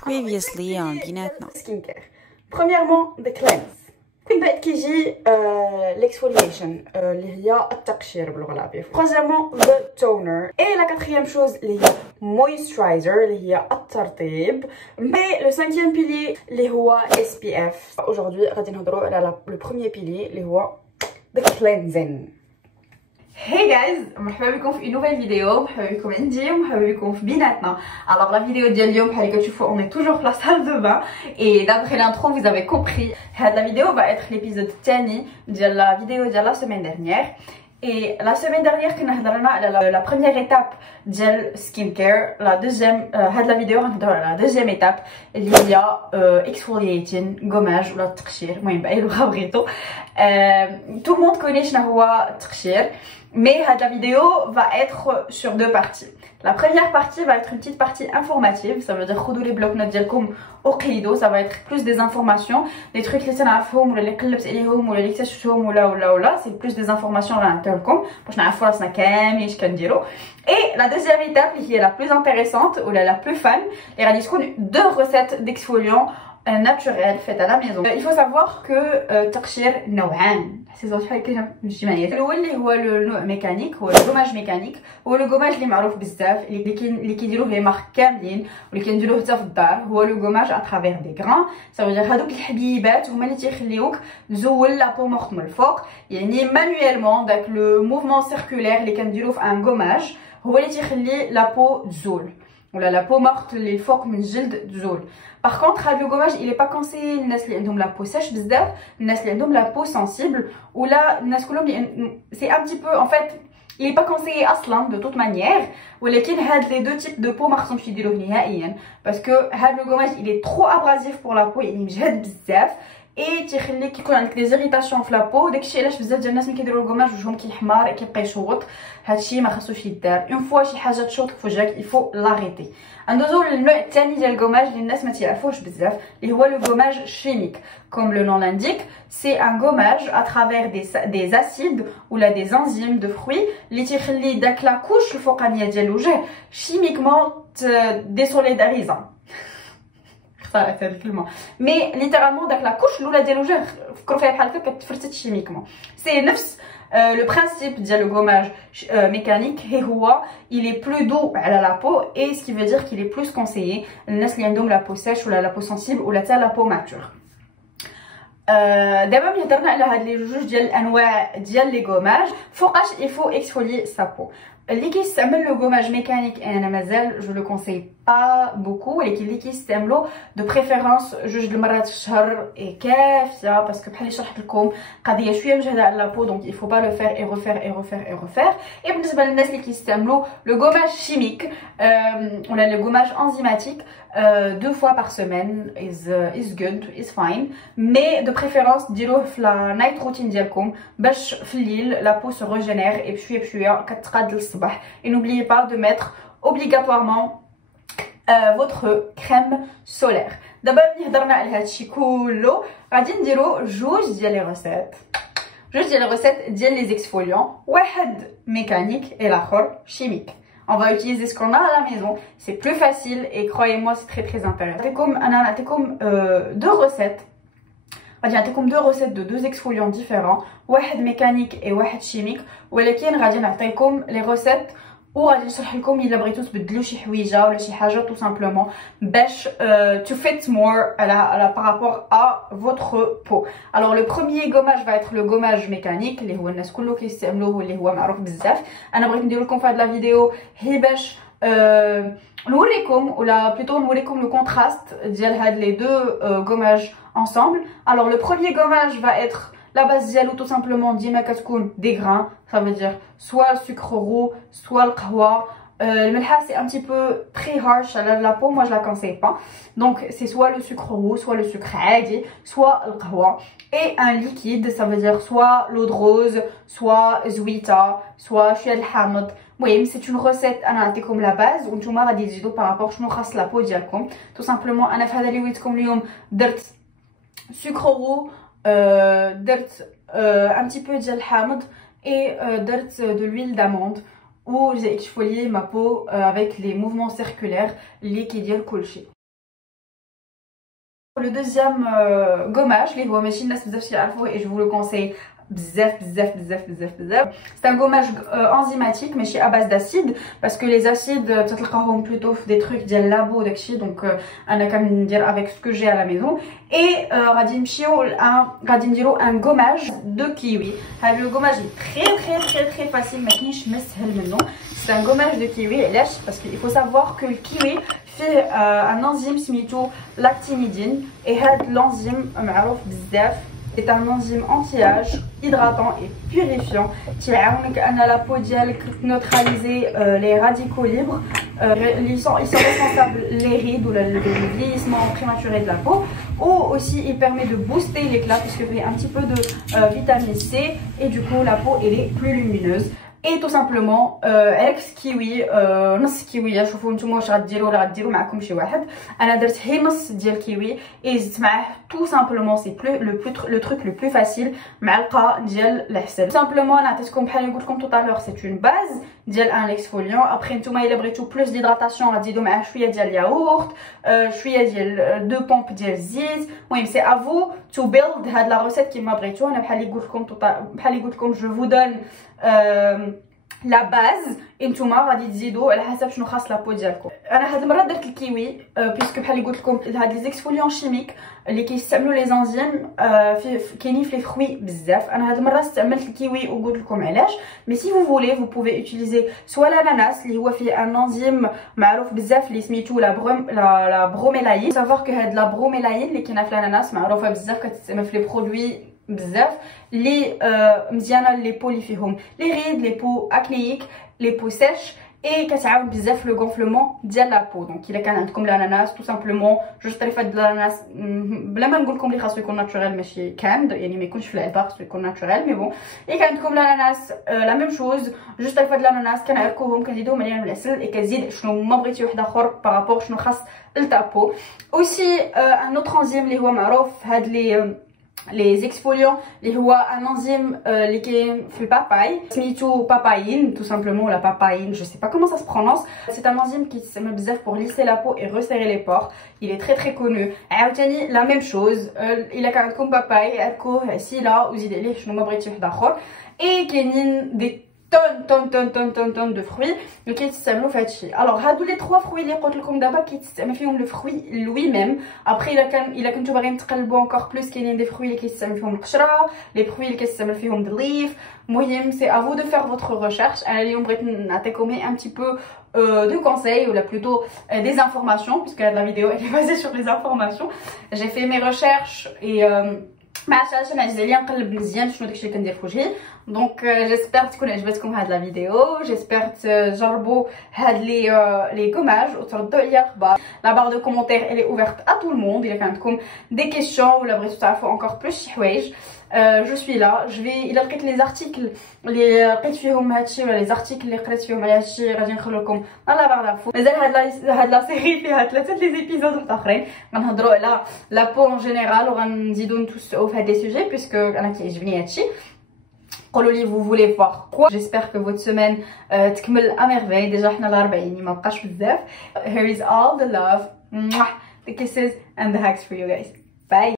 previously on بيناتنا. سكين كير. premièrement the cleanse. من بعد كيجي l'exfoliation اللي هي التقشير باللغه العربيه. troisièmement the toner et la quatrième chose اللي هي moisturizer اللي هي الترطيب. mais le cinquième pilier اللي هو SPF. aujourd'hui غادي نهضروا على le premier pilier اللي هو the cleansing. Hey guys, مرحبا بكم في نوفيل فيديو. مرحبا بكم عندي ومرحبا بكم في بيناتنا. Alors la vidéo ديال اليوم بحال اللي كتشوفوا on est toujours في la salle de bain et d'après l'intro vous avez compris هاد la vidéo va être l'épisode الثاني ديال la vidéo ديال la semaine dernière. Et la semaine dernière كنا هضرنا على la première étape ديال skin care. La deuxième هاد la vidéo غنهضروا على la deuxième étape اللي هي exfoliating gommage ولا التقشير. المهم باي لغه بغيتو. Tout le monde connaît شنو هو التقشير. Mais la vidéo va être sur deux parties. La première partie va être une petite partie informative, ça veut dire خذوا les blocs notes ديالكم وقيدوا, ça va être plus des informations, des trucs اللي تنعرفهم ولا اللي قلبت عليهم ولا اللي اكتشفتهم ولا c'est plus des informations اللي نعطيو لكم باش نعرفوا راسنا كاملين اش كنديروا. Et la deuxième étape qui est la plus intéressante ou la plus fun, اللي غادي تكون deux recettes d'exfoliants naturel fait à la maison. Il faut savoir que التقشير نوعان. حسيتو شحال كاين مش معايا. الاول اللي هو النوع ميكانيك هو الغوماج ميكانيك. هو الغوماج اللي معروف بزاف اللي كيديروه لي مارك كاملين واللي كنديروه حتى في الدار. هو الغوماج اترافير دي غران. صافي هذوك الحبيبات هما اللي تيخليوك تزول لابو مورت من الفوق. يعني مانويلمون داك لو موفمون سيركولير اللي كنديروه في ان غوماج هو اللي تيخلي لابو تزول ولا لابو مورت اللي الفوق من الجلد تزول. Par contre, le gommage, il est pas conseillé les gens qui ont la peau sèche بزاف, les gens qui ont la peau sensible ou là c'est un petit peu en fait, il est pas conseillé اصلا de toute manière. ولكن هاد les deux types de peau ما خصهمش يديروه نهائيا parce que هاد le gommage il est trop abrasif pour la peau, يعني مجهد بزاف اي تيخليك يكون عندك دي زيريتاسيون في لابو. داكشي علاش بزاف ديال الناس ملي كيديروا الكوماج وجههم كيحمر كيبقى يشوط. هادشي ما خاصوش يدار. اون فوا شي حاجه تشوط في وجهك يفو لاريتي. ندوزو للنوع الثاني ديال الكوماج اللي الناس ما تيعرفوش بزاف اللي هو لو كوماج شيميك. Comme le nom l'indique, c'est un gommage à travers des acides ou là des enzymes de fruits اللي تيخلي داك لا كوش الفوقانيه ديال الوجه شيميكمون ديسوليداريزا. اختارت هاد الكلمه مي ليترالمون داك لا كوش الاولى ديال الوجه فكروا فيها بحال هكا كتفرتت شيميكمون. سي نفس لو برينسيپ ديال لو غوماج ميكانيك. هو il est plus doux على لا بو et ce qui veut dire qu'il est plus conseillé للناس اللي عندهم لا بو سيش ولا لا بو سنسيبل ولا حتى لا بو ماتور. دابا ملي هضرنا على هاد لي جوج ديال الانواع ديال لي غوماج فوقاش il faut exfolier sa peau. اللي كيستعمل لو غوماج ميكانيك انا مازال جو لو كونساي با بوكو, ولكن اللي كيستعملو دو بريفيرونس جوج المرات في الشهر كافيه باسكو بحال اللي شرحت لكم قضيه شويه مجهده على لابو دونك il faut pas le faire et refaire et refaire et refaire. et بالنسبه للناس اللي كيستعملو لو غوماج شيميك ولا لو غوماج انزيماتيك deux fois par semaine is good is fine, mais de préférence ديروه في la night routine ديالكم باش في الليل la peau se régénère et بشويه بشويه كتقاد للصباح. et n'oubliez pas de mettre obligatoirement votre crème solaire. دابا ملي هضرنا على هادشي كله غادي نديرو جوج ديال لي ريسيت ديال لي زيكسفوليون, واحد ميكانيك et الاخر شيميك. On va utiliser ce qu'on a à la maison, c'est plus facile et croyez-moi c'est très intéressant. انا نعطيكم deux recettes. غادي نعطيكم deux recettes de deux exfoliants différents, واحد ميكانيك et واحد شيميك, ولكن غادي نعطيكم لي recettes وغادي نشرح لكم الا بغيتو تبدلوا شي حويجه ولا شي حاجه tout simplement باش to fit more par rapport à votre peau. Alors le premier gommage va être le gommage mécanique اللي هو الناس كله كيستعملوه واللي هو معروف بزاف. انا بغيت ندير لكم في هاد لا فيديو هي باش نوريكم ولا بلوتو نوريكم لو كونتراست ديال هاد لي دو gommage ensemble. Alors le premier gommage va être la base diallo tout simplement ديما كتكون des grains, ça veut dire soit le sucre roux soit le qahwa. Le melha c'est un petit peu très harsh à la peau, moi je la conseille pas, donc c'est soit le sucre roux soit le sucre عادي soit le qahwa. et un liquide, ça veut dire soit l'eau de rose soit زويته soit شويه الحامض. المهم c'est une recette انا نعطيكم لا باز وانتوما غادي تزيدوا بارابور شنو خاص لا بو ديالكم. tout simplement انا في هذا اللي وريتكم اليوم درت sucre roux, درت un petit peu ديال الحامض et درت de l'huile d'amande où j'ai exfolié ma peau avec les mouvements circulaires اللي كيدير كلشي. Le deuxième gommage, les هو ماشي الناس بزاف يعرفوه et je vous le conseille بزاف بزاف بزاف بزاف بزاف. C'est un gommage enzymatique ماشي à base d'acide parce que les acides تلقاهم plutôt في des trucs ديال لابو داكشي donc انا كندير avec ce que j'ai à la maison et غادي نمشيو غادي نديرو un gommage de kiwi. هذا le gommage est très facile ما كاينش ما سهل منه. C'est un gommage de kiwi علاش parce qu'il faut savoir que le kiwi fait un enzyme سميتو l'actinidine et هاد l'enzyme معروف بزاف. C'est un enzyme anti-âge, hydratant et purifiant qui aide à la peau de neutraliser les radicaux libres. Ils sont responsables les rides ou le vieillissement prématuré de la peau. Ou aussi il permet de booster l'éclat puisqu'il y a un petit peu de vitamine C et du coup la peau elle est plus lumineuse. Et tout simplement اكس كيوي نص كيويه. شوفوا نتوما واش غديروا ولا غديروا معكم شي واحد. انا درت غير نص ديال كيوي اي زدت معاه tout simplement c'est le truc le plus facile معلقه ديال العسل. tout simplement انا عطيتكم بحال اللي قلت لكم tout à l'heure c'est une base ديال ان اكسفوليون. ابري نتوما الا بغيتو بلوس ديدراتاسيون غتزيدوا معاه شويه ديال الياغورت شويه ديال دو بومب ديال الزيت. المهم سي افو تو بيلد هاد لا روسيت كيما بغيتو. انا بحال اللي قلت لكم جو فو دون لا باز انتوما غادي تزيدوا على حسب شنو خاص لابو ديالكم. انا هاد المره درت الكيوي بيسكو بحال اللي قلت لكم هاد لي زيكسفوليون شيميك اللي كيستعملوا لي زانزيم كاينين في لي فروي بزاف. انا هاد المره استعملت الكيوي وقلت لكم علاش. مي سي فو فولي فو بوفي اوتيليزي سوا الاناناس اللي هو فيه ان انزيم معروف بزاف اللي سميتو لا بروميلاين. سافوار كو هاد لا بروميلاين اللي كاينه في الاناناس معروفه بزاف كتستعمل في لي برودوي بزاف لي مزيانه لي بو اللي فيهم لي ريد لي بو اكنيك لي بو سيش اي كتعاون بزاف لو غونفلومون ديال لا بو. دونك الا كان عندكم الاناناس تو سامبلومون جوج طريفات ديال الاناناس بلا ما نقول لكم لي خاصو يكون ناتوريل ماشي كاند يعني ما يكونش في العلبه خاصو يكون ناتوريل. مي بون الا كان عندكم الاناناس لا ميم شوز جوج طريفات ديال الاناناس كنعركوهم كنزيدوهم عليهم العسل اي كتزيد شنو ما بغيتي واحد اخر بارابور شنو خاص لتابو. اوسي ان اوتر انزيم اللي هو معروف هاد les exfoliants اللي هو un enzyme اللي كاين في الباباي سميتو papaïne tout simplement la papaïne je sais pas comment ça se prononce. c'est un enzyme qui s'appelle بزاف pour lisser la peau et resserrer les pores. il est très connu. عاوتاني la même chose الا كان عندكم باباي عندكم سيلا وزيد عليه شنو ما بغيتي واحد اخر. et كاينين دي tonnes de fruits اللي كيتستعملوا في هادشي. الوغ هادو لي 3 fruits اللي قلت لكم دابا كيتستعمل فيهم لو fruit لوي ميم. ابري الا كنتو باغيين تقلبوا انكور بلوس كاينين دي fruits اللي كيتستعمل فيهم القشره لي fruits اللي كيتستعمل فيهم الليف. المهم سي افو دو فير فوتر ريشيرش. انا اليوم بغيت نعطيكم ان بتي بو de conseils ou là plutôt des informations puisque la vidéo elle est basée sur les informations. j'ai fait mes recherches et ما عرفتش انا عجبني نقلب مزيان شنو داكشي اللي كندير في وجهي. دونك جيسبر تكون عجبتكم هاد لا فيديو. جيسبر تجربوا هاد لي كوماج وتردوا عليا اخبار. لا بار دو كومونتير elle est ouverte à tout le monde. الا كان عندكم دي كيسيون ولا بغيتو تعرفوا encore plus شي حوايج جو سوي لا. جو في الا لقيت لي زارتيكل اللي لقيت فيهم هادشي ولا لي زارتيكل اللي قريت فيهم على هادشي غادي نخلو لكم لا بار دافو. مازال هاد لا سيري فيها 3 لي زيبيزود اخرين غنهضروا على لا بو ان جينيرال وغنزيدو نتوسعوا في هاد لي سوجي بيسكو انا كيعجبني هادشي. قولوا لي vous voulez voir quoi. j'espère que votre semaine تكمل à merveille. déjà حنا الاربعين ما بقاش بزاف. here is all the love, the kisses and the hugs for you guys. Bye.